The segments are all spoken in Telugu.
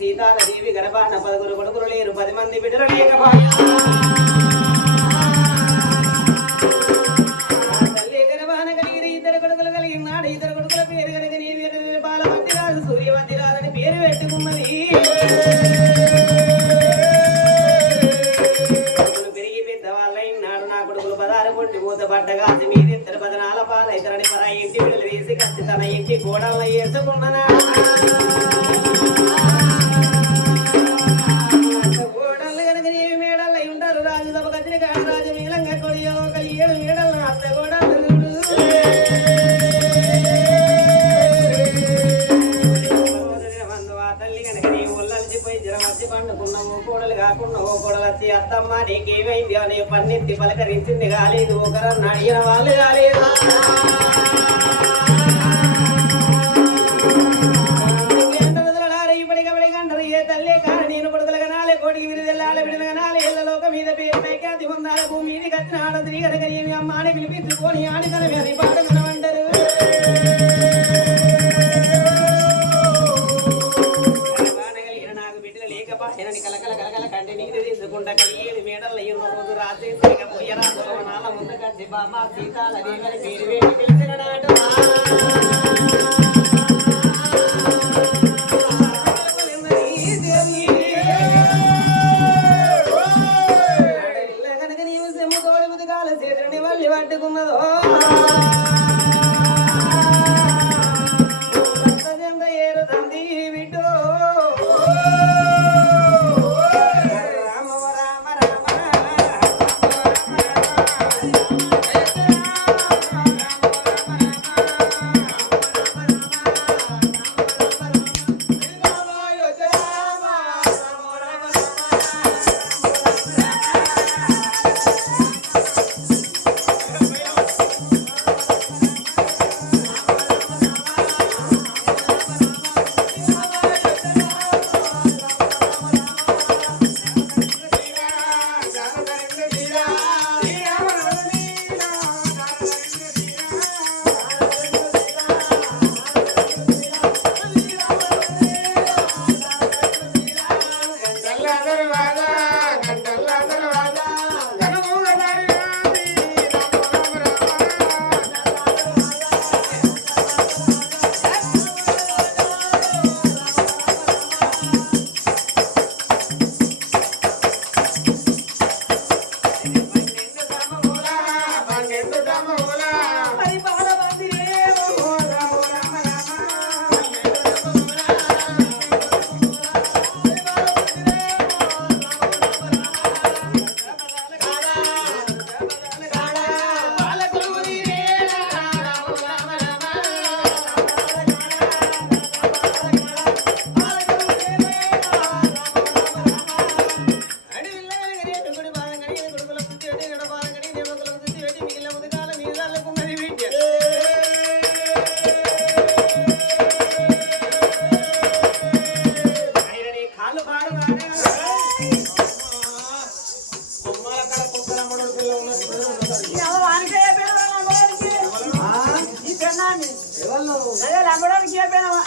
సీతాలదేవి గర్భాన 10 కొడుకులు లేరు 10 మంది బిడ్డలు లేకపోయా తల్లి గర్భాన కలిగి 2 కొడుకులు కలిగినాడు 2 కొడుకుల పేరు కలిగి నీ బాలవతి రాదు సూర్యవతి రాదని పేరు పెట్టుకున్నది కొడుకులు పెరిగి పెద్దవాళ్ళైనాడు నా కొడుకులు 16 కొట్టి మూత పడ్డగా మీద 14 పాలైతరని పరాయి ఇంటి బిడ్డలు వేసి కచ్చి తన ఇంటి గోడలను వేసుకున్ననా అత్తమ్మ నీకేమైంది అని పన్నెత్తి పలకరించింది కాలేదు ఒకరన్నా అడిగిన వాళ్ళు కాలేదు ఇప్పటికప్పటికంటారు ఏ తల్లి కానీ నేను కొడుకులు కనాలి కోడికి విరిదెల్లాలి విడుదల కనాలి ఇళ్ళలోక మీద పేరు పైకి పొందాలి భూమి మీది కట్టిన ఆడది కనుక ఏమి అమ్మ అని పిలిపించుకొని ఆడితన మీద పాడుకున్నామంటారు కలకల కలకల కంటి నీరు తీసుకుంటా కలిగేది మేడల్లో రోజు రాత్రి పోయరాదు నాల ముందు కచ్చి బామ్మ సీతాల పేరు అమ్మడాన్ని అదే అమ్మడానికి చెప్పానమ్మా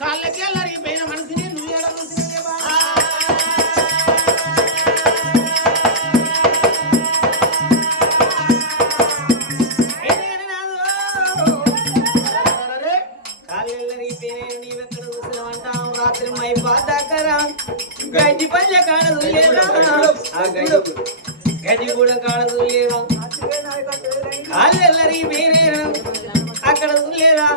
కాళ్ళకి అరిగిపోయిన మనిషిని నువ్వు రాత్రి మై బాధాకరా గడ్డి పల్లె కాడదు లేదా గడ్డి కూడా కాడదు లేదా కాళ్ళెల్లరిగిపోయిన అక్కడ లేదా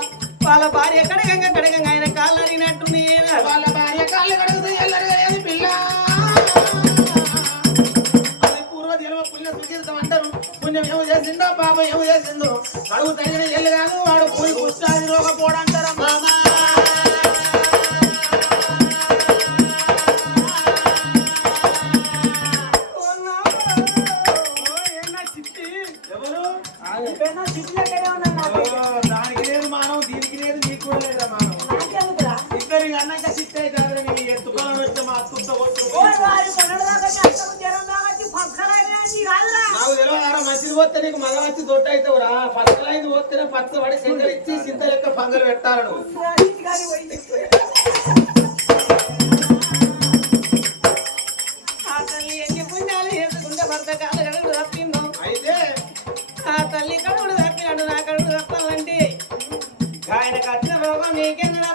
వాళ్ళ భార్య కడగంగా ఆయన కాళ్ళు అరిగినట్టుంది వాళ్ళ భార్య కాళ్ళు కడుగుతూ ఎల్లరగలేదు పిల్ల అది పూర్వజన్మ పుణ్య సుకీర్తం అంటారు పుణ్యం ఏమో చేసిందో పాపం ఏమో చేసిందో అడుగు తగిన ఎల్లు కాదు వాడు పోయి కుష్టాది రోగపోడంటారా మామా దానికి లేదు మానవం దీనికి లేదు నీకు కూడా లేదా మానవం ఇద్దరికి అన్నాక సిట్ అవుతారు నీ ఎత్తుకోవాలని వచ్చే మా అత్తుతో నాకు తెలియదు మంచిది పోతే నీకు మగ వచ్చి దొడ్డ అవుతావురా పచ్చలైంది పోతేనే పచ్చ పడి సింగలు ఇచ్చి సింత లెక్క పంగలు పెట్టాలను ఆ తల్లి ఎన్ని పుణ్యాలు చేసుకుంటే భర్త కాలు కడుగు తప్పిందో అయితే ఆ తల్లి కడుగుడు తప్పినాడు నా కడుగు తప్పాలంటే ఆయనకు వచ్చిన రోగం నీకెందుకు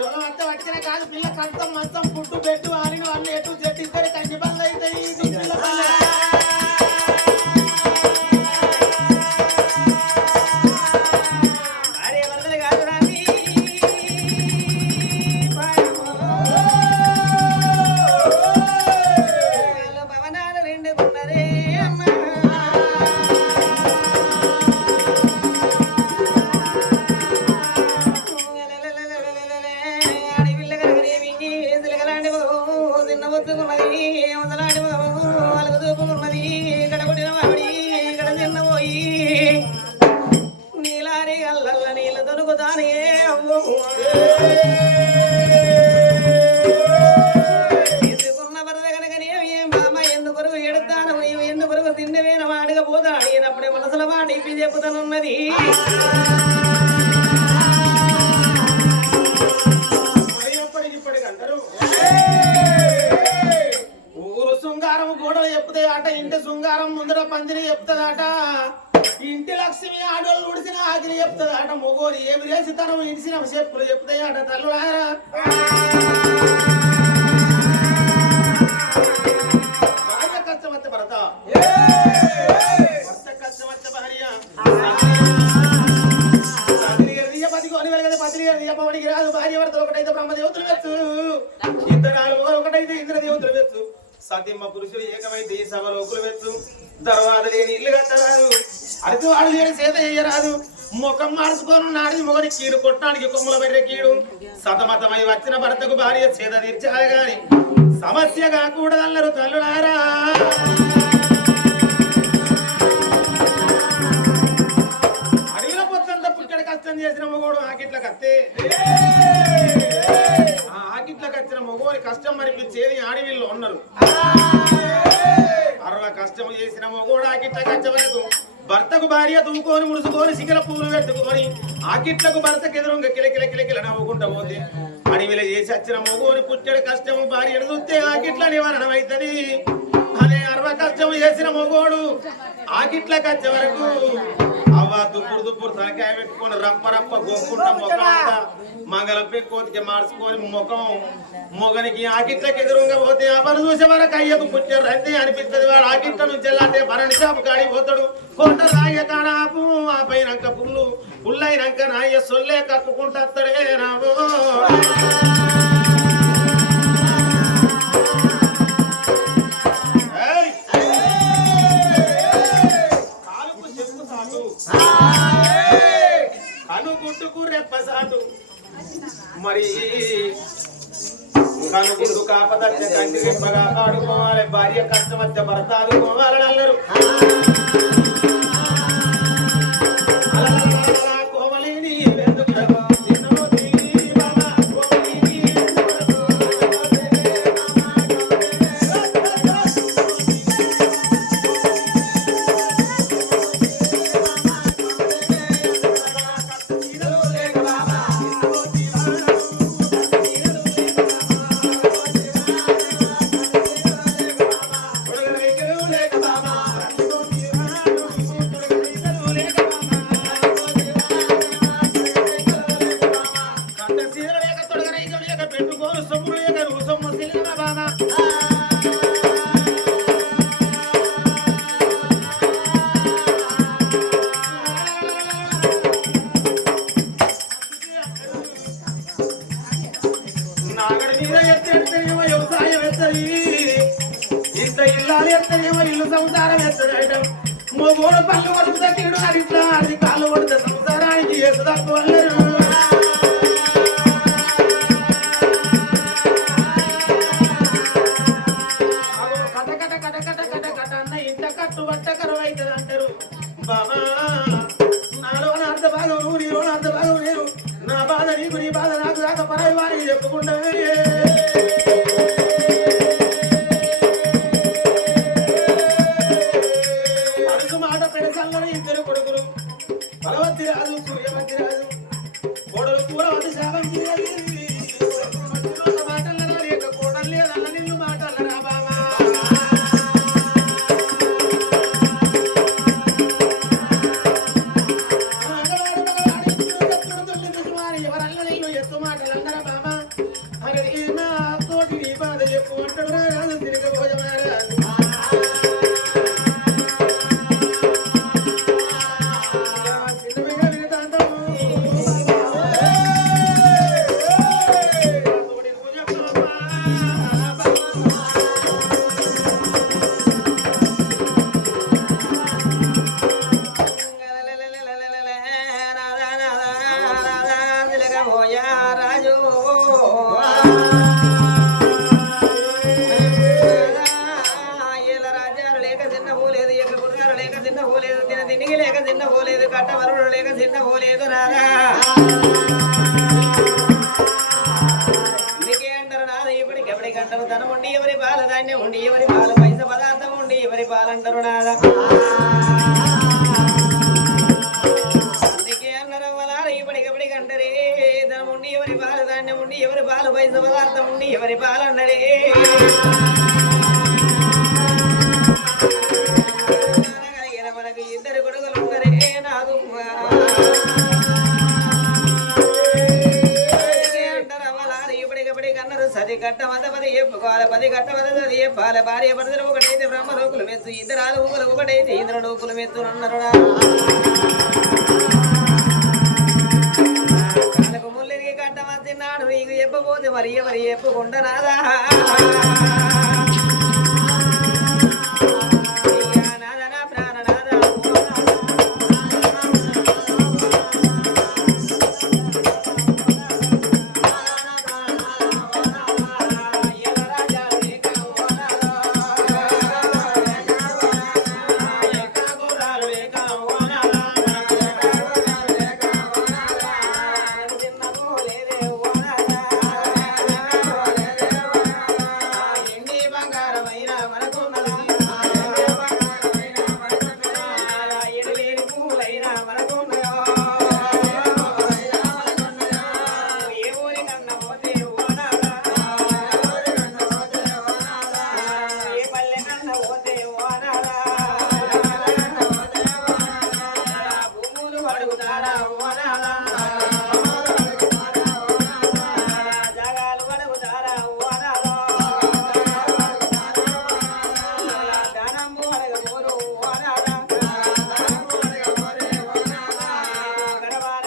రోగం అంతా పట్టుకునే కాదు పిల్ల కంతం మొత్తం పుట్టు పెట్టు ఆడిన వాళ్ళు ఎటు చెట్టు ఇద్దరు కంటి బంద్ అవుతాయి అరే వందలు కాదు రాని భవనాలు రెండు ఉన్నరే అమ్మా నీలారి అల్లల్ల నీళ్ళు దొరుకుతానే తీసుకున్న వరద కనుకనే మామ ఎందుకొరకు ఎడుతాను ఎందుకొరకు తిండివేన వాడిగా పోతాడు ఈయనప్పుడే మనసుల వాడి చెప్పుతానున్నది ఊరు శృంగారం గోడలు చెప్తాయి ఆట ఇంటి శృంగారం ముందర పందిరి చెప్తుందట ఇంటి లక్ష్మి ఆడోళ్ళు ఉడిసిన ఆగిలి చెప్తుందట మొగోరు ఏమి రేసి తనం ఇడిసిన చెప్పులు చెప్తాయి ఆట తల్లుడారా భార్య కష్టమచ్చ భర్త భర్త కష్టమచ్చ భార్య పదికి రాదు భార్య భర్తలు ఒకటైతే బ్రహ్మదేవతలు వచ్చు ఇద్దరు ఒకటైతే ఇంద్రదేవతలు వచ్చు సత్యమ్మ పురుషులు ఏకమైతే ఈ సభలోకులు వచ్చు తర్వాత లేని ఇల్లు కట్టరాదు అడిగి వాడు లేని సేద చేయరాదు ముఖం మార్చుకొని నాడి మొగని కీడు కొట్టడానికి కొమ్ముల బెర్రె కీడు సతమతమై వచ్చిన భర్తకు భార్య సేద తీర్చాలి గాని సమస్య కాకూడదన్నారు తల్లుడారా అడవిలో పొత్తంతా పుట్టడి కష్టం చేసిన మొగోడు ఆకిట్లకు అత్తే ఆకిట్లకు వచ్చిన మొగోని కష్టం మరిపించేది ఆడవిల్లో ఉన్నారు అరవ కష్టం చేసిన మొగోడు ఆకిట్లకు వచ్చే వరకు భర్తకు భార్య తుమ్ముకొని ముడుచుకొని సిగల పూలు పెట్టుకొని ఆకిట్లకు భర్తకు ఎదురుగా కిలకిల కిలకిల నవ్వుకుంటా పోతే అడవిలో చేసి వచ్చిన మొగోని పుట్టడి కష్టము భార్యను చూస్తే ఆకిట్ల నివారణ అవుతుంది అదే అరవ కష్టం చేసిన మొగోడు ఆకిట్లకు వచ్చే వరకు అవ్వ దుప్పుడు దుప్పుడు తలకాయ పెట్టుకొని రప్ప రప్ప గోక్కుంటా ముఖం మంగళం కోతికి మార్చుకొని ముఖం మొగనికి ఆకిట్లకి ఎదురుగా పోతే అవరు చూసే వరకు అయ్యకు పుట్టారు అంతే అనిపిస్తుంది వాడు ఆకిట్ల నుంచి వెళ్ళాలంటే భరణి షాపు కాడికి పోతాడు కోట రాగే కాడాపు ఆ పైన పుల్లు పుల్లైనాక నాయ సొల్లే కక్కుకుంటత్తడే రావు కాలుకు చెప్పు సాటు కను గుట్టుకు రెప్పసాటు మరి కను గుడ్డు కాపదచ్చ కంటి రెప్పగా ఆడుకోవాలి భార్య కష్టమచ్చ భర్త ఆడుకోవాలని అల్లరు సంసారం ఎత్తడం మొగోడు పళ్ళు కొడుకుతా కీడు అరిట్లా అది కాళ్ళు కొడితే సంసారానికి ఎసుదక్కు వల్లరు కట కట కట కట కట కట అన్న ఇంత కట్టు బట్ట కరువు అవుతుంది అంటారు బాబా నాలో నా అర్థ భాగం నువ్వు నీలో నా అర్థ భాగం నేను నా బాధ నీకు నీ బాధ నాకు రాక పరాయి వారికి చెప్పుకుంటా ఇద్దరు కొడుకులు బలవతి రాజు సూర్యవతి రాజు కోడలు పూరవతి శావంతి మాటలరా లేక కోడలు లేదన్న నిన్ను మాటలరా బాబా ఎవరల్ల నిన్ను ఎత్తు మాటలందరా బాబా అరే నా తోటి నీ బాధ చెప్పు అంటాడు రాజు తిరగబోజమారాజు ధనం ఉండి ఎవరి బాల ధాన్యం ఉండి ఎవరి బాల పైస పదార్థం ఉండి ఎవరి బాలంటారు నాదా అందుకే అన్నారు వలాల ఇప్పటికప్పటికి అంటారే ధనం ఉండి ఎవరి బాల ధాన్యం ఉండి ఎవరి బాల పైస పదార్థం ఉండి ఎవరి బాలంటారే మనకు ఇద్దరు కొడుకులు ఉంటారే నాదు సది కట్ట మత పది చెప్పుకోవాలి 10 కట్ట మత సది చెప్పాలి భార్య భర్తలు ఒకటైతే బ్రహ్మలోకులు మెత్తు ఇద్దరు ఊకులు ఒకటైతే ఇంద్రలోకులు మెత్తు అన్నారు కనకు ముల్లికి కట్ట మత్తిన్నాడు నీకు చెప్పబోతే మరి ఎవరి చెప్పుకుంటా నాదా గడవాల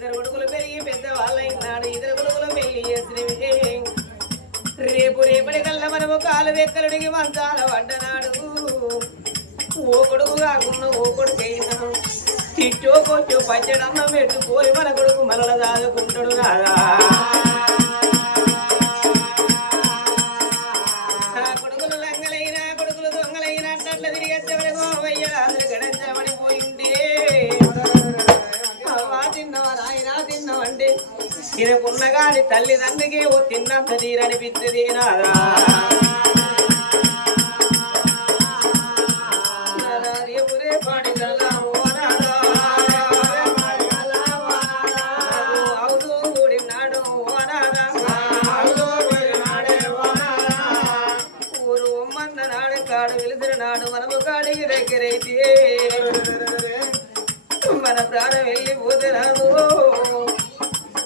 ఇద్దరు కొడుకులు పెరిగి పెద్ద వాళ్ళైనాడు ఇద్దరు కొడుకులు పెళ్లి చేసినవి రేపు రేపటి కల్లా మనము కాలు వెక్కలుడికి మంచాల పడ్డనాడు ఓ కొడుకు కాకుండా ఓ కొడుకు అయినా తిట్టో కొంచెం పచ్చడన్నం పెట్టుకోని మన కొడుకు మరల దాదుకుంటాడు కాదా కొడుకులు లంగలైనా కొడుకులు దొంగలైనా అట్ల తిరిగి వచ్చేవరకు అయ్యారు గడంచబడిపోయింది అవ్వా తిన్నవా నాయనా తిన్నవంటే తినకున్న గాని తల్లిదండ్రికి ఓ తిన్నంత తీరనిపిస్తుంది నాదా రేపు రేపాడి గల్లాము అవుతూ కూడినాడు ఊరు ఉమ్మన్న నాడు కాడు వెలుతురు నాడు మనము కాడికి దగ్గరైతే మన ప్రాణం వెళ్ళిపోతే రాదు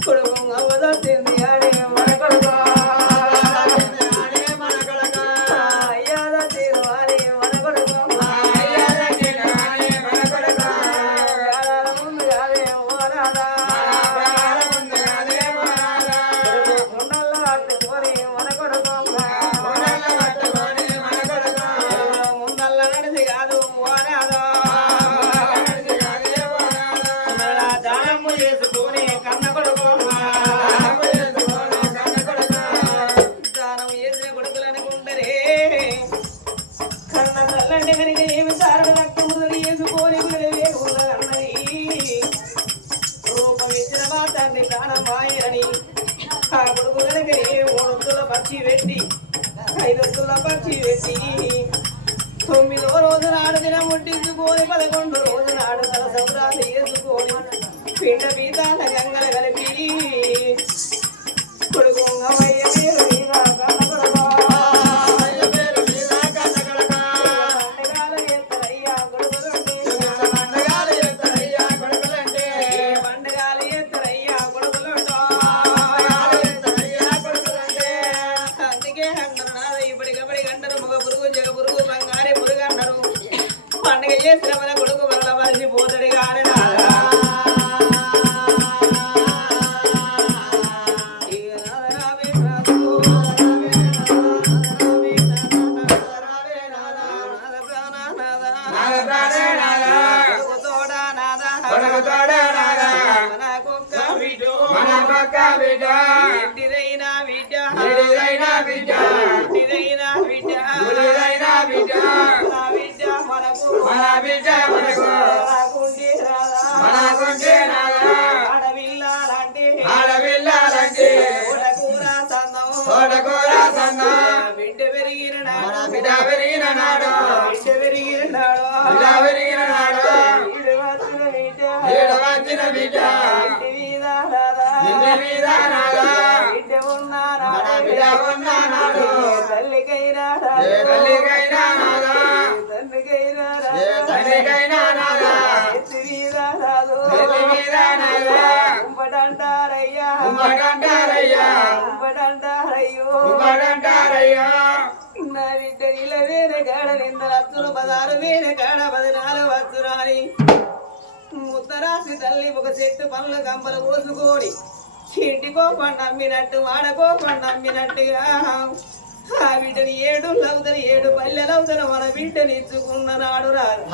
కొడుకు అవదొచ్చింది ఆడే మన కొడుకు అయ్యాదొచ్చింది ఆడే మన కొడుకు ముందు కాదే ఓనాదా ముండల్లో పట్టుకొని మన కొడుకు ముందల్ల నడిచి కాదు ఓనాదా దానము చేసుకొని కన్న కొడుకు దానం చేసిన కొడుకులు అనుకుంటారే కన్న తల్లంటే కనుక ఏమి సారణ రక్తములు చేసుకొని అన్నది రూపం ఇచ్చిన మా తండ్రి ప్రాణమాయని ఆ కొడుకు కనుక ఏ 3 ఒత్తుల పక్షి పెట్టి 5 ఒత్తుల పక్షి పెట్టి 9వ రోజు నాడు దినం ముట్టించుకొని 11 రోజు నాడు తల సంక్రాంతి చేసుకొని పిండ పీతాల గంగల కలిపి కొడుకు అమ్మయ్య పేరు మీద కన్న కొడుకు పండగాలు చేస్తారయ్యా కొడుకులంటే పండగాలు చేస్తారయ్యా కొడుకులంటో అందుకే అంటారు నాద ఇప్పటికప్పటి అంటారు మగ పురుగు జగ పురుగు బంగారే పురుగు అంటారు పండుగ చేసిన మన కొడుకు వల్ల మరిచిపోతాడు కానీ నాదా బిడ్డ పెరిగిన నాడు వచ్చిన బిడ్డ బిడ్డ ఉన్నాడు తల్లికైనా తండ్రికైనా ఉంపడంటారయ్యో నా బిడ్డ నీళ్ళ వేరే కాడ 2 లక్షలు 16 వేరే కాడ 14 వచ్చురాని ముత్తరాసి తల్లి ఒక చెట్టు పనుల కంపలు పోసుకొని ఇంటికో పండు అమ్మినట్టు వాడకో పండు అమ్మినట్టుగా ఆ బిడ్డని 7 లవుతలు 7 పల్లెలవుతలు మన బిడ్డని ఇచ్చుకున్న నాడు రాదు